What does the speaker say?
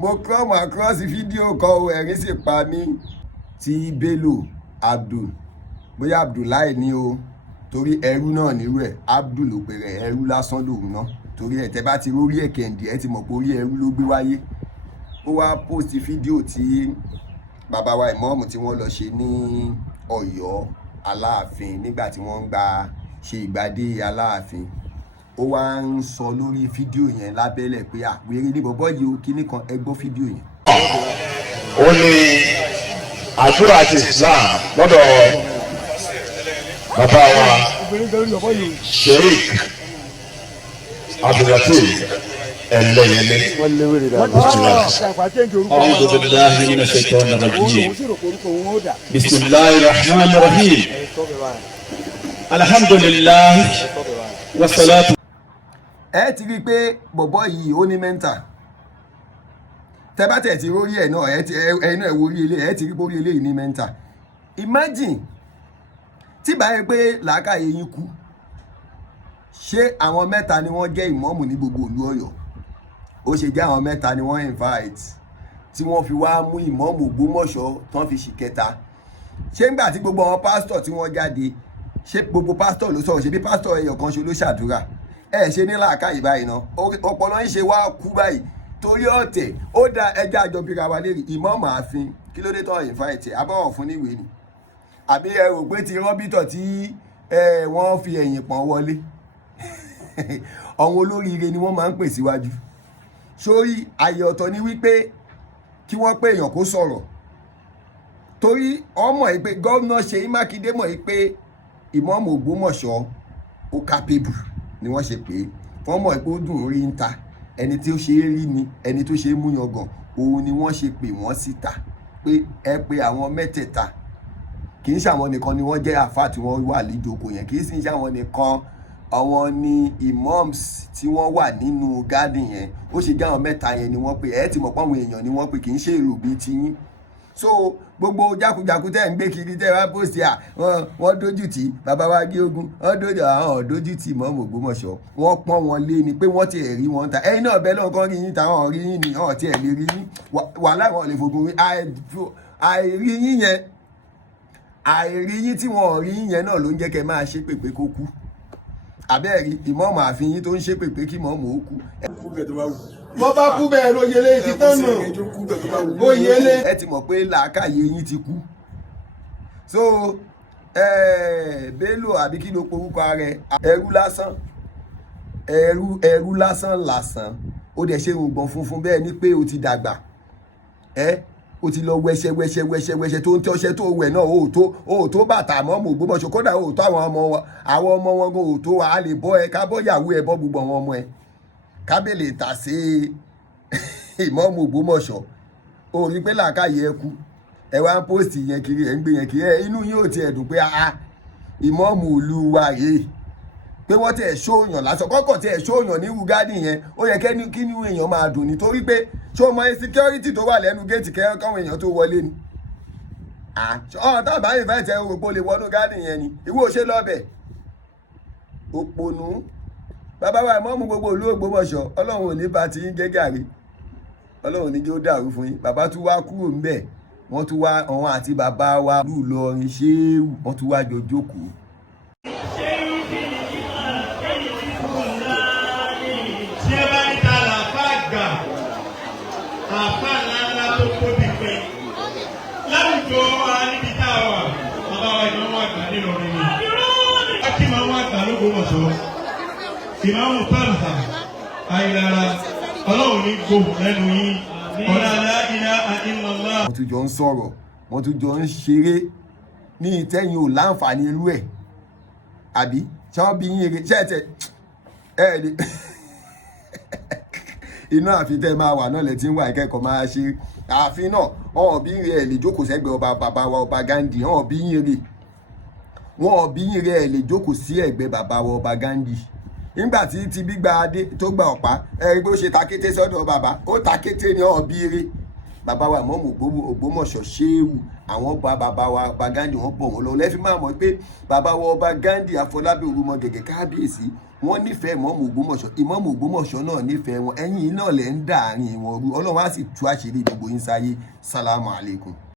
mo come across fídíò kan o ẹ̀rín sì pa mí tí Bello bóyá Abdullahi ni o torí ẹrú náà nírú ẹ̀ Abdul ló pèrè ẹrú lásán lòun náà torí ẹ̀ tẹ́ bá ti rórí ẹ̀kẹ́ndì ẹ̀ ti mọ̀ pé orí ẹrú ló gbé wáyé ó wá post fídíò tí bàbá wa Imam tí wọ́n lọ ṣe ní Ọ̀yọ́ Alafin nígbà tí wọ́n ń gba ṣe Igbade Alafin ó wá ń sọ lórí fídíò yẹn lábẹ́lẹ̀ pé àwérè ní bọ̀bọ́ yìí ó kíní kan ẹ gbọ́ fídíò yẹn. ó ní àdúrà àti Islam lọ́dọ̀ bàbá wa Sheikh Abdulatif ẹlẹ́yẹlé. أعوذ بالله من الشيطان الرجيم بسم الله الرحمن الرحيم الحمد لله والصلاة. ẹ ti rí i pé bọ̀bọ́ yìí ó ní mẹ́ńtà tẹ́bátẹ̀ ti rórí ẹ̀ náà ẹ̀yin náà wo orí ilé ẹ̀ ti rí bórí ilé yìí ní mẹ́ńtà. Imagine tí bá yẹ pé làákàyè yín kú ṣé àwọn mẹ́ta ni wọ́n jẹ́ ìmọ̀ọ́mù ní gbogbo ìlú Ọ̀yọ́ ó ṣe jẹ́ àwọn mẹ́ta ni wọ́n invite tí wọ́n fi wá mú ìmọ̀ọ́mù Ogbomọṣọ tán fi ṣìkẹta ṣé ńgbà tí gbogbo àwọn pásítọ̀ tí wọ́n jáde ṣé gbogbo pásítọ̀ ló sọ̀rọ̀ ṣe bí pásítọ̀ ẹyọ kan ṣe ló ṣàdúrà ẹ ṣe ní làákàyè báyìí ná ọpọlọ ń ṣe wá kú báyìí torí ọ̀tẹ̀ ó da ẹja àjọbíra wa lérí ìmọ̀ọ́mù ààfin kí ló dé tán invite abọ́wọ̀ fún níwèé ni àbí ẹ rò pé ti rọ́bìtọ̀ tí wọ́n fi ẹ̀yìn pọ̀n wọlé àwọn olóríire ni wọ́n máa ń pè síwájú sórí àyè ọ̀tọ̀ ni wípé kí wọ́n pé èèyàn kó sọ̀rọ̀ torí ọmọ yìí pé gómìnà Ṣèyí Mákindé mọ̀ yìí pé ìmọ̀ọ́mù Ògbómọ̀ṣọ́ ó capable ni wọ́n ṣe pé wọ́n mọ̀ pé ó dùn orí ń ta ẹni tí ó ṣe é rí ni ẹni tó ṣe é mú yangàn òun ni wọ́n ṣe pè wọ́n síta pé ẹ pé àwọn mẹ́tẹ̀ẹ̀ta kì í ṣàwọn nìkan ni wọ́n jẹ́ àfáà tí wọ́n wà líjókòó yẹn kì í sì ṣàwọn nìkan àwọn ni imams tí wọ́n wà nínú garden yẹn ó ṣe jẹ́ àwọn mẹ́ta yẹn ni wọ́n pè ẹ́ ti mọ̀ pé àwọn èèyàn ni wọ́n pè kì í ṣe èrò bíi tiyín so gbogbo jákujàku tẹ́ ń gbé kiri tẹ́ wá post à wọ́n dójú tì bàbá wa gé ogun wọ́n dójú àwọn dójú tì Imam Ògbómọ̀ṣọ́ wọ́n pọ́n wọn lé ni pé wọ́n ti rí wọn ta ẹ̀yin náà bẹ́ẹ̀ lọ́kàn rí yín táwọn rí yín ni ọ̀n ti ẹ̀ lè rí yín wàhálà wọn lè fogun àìrí yín yẹn àìrí yín tí wọn ò rí yín yẹn náà ló ń jẹ́ kẹ́ máa ṣe pèpè kó kú àbẹ́ẹ̀rí ìmọ̀ọ́mù ààfin yín tó ń ṣe pèpè kí mọ̀ọ́mù ó kú. wọ́n bá kú bẹ́ẹ̀ ló yẹlé ti tán nù ó yẹlé. ẹ ti mọ̀ pé làákàyè yín ti kú so Bello àbí kí ló porúkọ rẹ̀ ẹrú lásán ó dẹ̀ ṣe rògbòn funfun bẹ́ẹ̀ ni pé o ti dàgbà ó ti lọ wẹṣẹ tó ń tí ọṣẹ tó wẹ̀ náà ó tó bàtà Imam Ògbómọ̀ṣọ́ kódà ó tó àwọn ọmọ wọn gan ó tó wà á lè bọ́ ẹ ká bọ́ yàwó ẹ bọ́ gbogbo àwọn ọmọ ẹ kábèlè tà sí Imam Ògbómọ̀ṣọ́ ó rí pé làákàyè ẹ kú ẹ wá ń post yẹn kiri ẹ ń gbé yẹn kiri inú yín ò tiẹ̀ dùn pé ìmọ̀ọ́mù ìlú wa rèé pé wọ́n tiẹ̀ ṣóòyàn lásán kọ́kọ́ tiẹ̀ ṣóòyàn ní rúgádì yẹn ó yẹ kí ní èèyàn máa dùn nítorí pé ṣó mọ insecurity tó wà lẹ́nu géètì káwọn èèyàn tó wọlé ni ọ̀hún táwọn báyìí fẹ́ tẹ òpó lè wọnú gádì yẹn ni ìwọ ò ṣe lọ́bẹ̀ òpònú bàbá wa Ìmáàmù gbogbo ìlú Ògbómọ̀ṣọ́ ọlọ́run ò ní bá ti ń gẹ́gàrí ọlọ́run ní jẹ́ ó dàrú fún yín bàbá tún wá kúrò ńbẹ̀ wọ́n tún wá ọ̀hún àti bàbá wa lù lọrin ṣéwù wọ́n tún wá jọ jókòó. àpá ńláńlá tó tóbi pé láwùjọ wa níbi tá a wà bàbá wa ìmọ̀mọ́ àgbà nílọrin ni wọ́n kí ìmọ̀mọ́ àgbà l'Ógbómọ̀ṣọ́ ìmọ̀mọ́ pàǹtà àìlára ọlọ́run ní gbòòrò lẹ́nu yín ọ̀la ilaha illallah. wọ́n tún jọ ń sọ̀rọ̀ wọ́n tún jọ ń ṣeré ní ìtẹ́yìn ò láǹfààní irú ẹ̀ àbí ṣé wọ́n bí yín eré ṣé ẹ̀ lè inú ààfin tẹ́ máa wà náà lẹ ti ń wà ìkẹ́kọ̀ọ́ máa ṣe ààfin náà ọ̀hún bí yín rẹ̀ lè jókòó sẹ́gbẹ̀ẹ́ ọba bàbá wa ọba Gandhi ọ̀hún bí yín rẹ̀ wọ́n bí yín rẹ̀ lè jókòó sí ẹ̀gbẹ́ bàbá wa ọba Gandhi nígbà tí ti bí gba adé tó gba ọ̀pá ẹ̀rí pé ó ṣe takété sọ́dọ̀ bàbá ó takété ní ọ̀hún bí rẹ̀ bàbá wa Imam Ògbómọ̀ṣọ́ ṣéwù àwọn bàbá wa ọba Gandhi wọ́n bọ̀ wọ́n lọ lẹ́fí máa mọ̀ pé bàbá wa ọba Gandhi Afọlábí Olúmọgẹ̀gẹ̀ kábíyèsí wọ́n nífẹ̀ẹ́ ìmáàmù Ògbómọ̀ṣọ́ ìmáàmù Ògbómọ̀ṣọ́ náà nífẹ̀ẹ́ wọn ẹ̀yin náà lẹ̀ ń dàárín wọn rú Ọlọ́run á sì tú àṣírí gbogbo yín sáyé sálámù alaykum.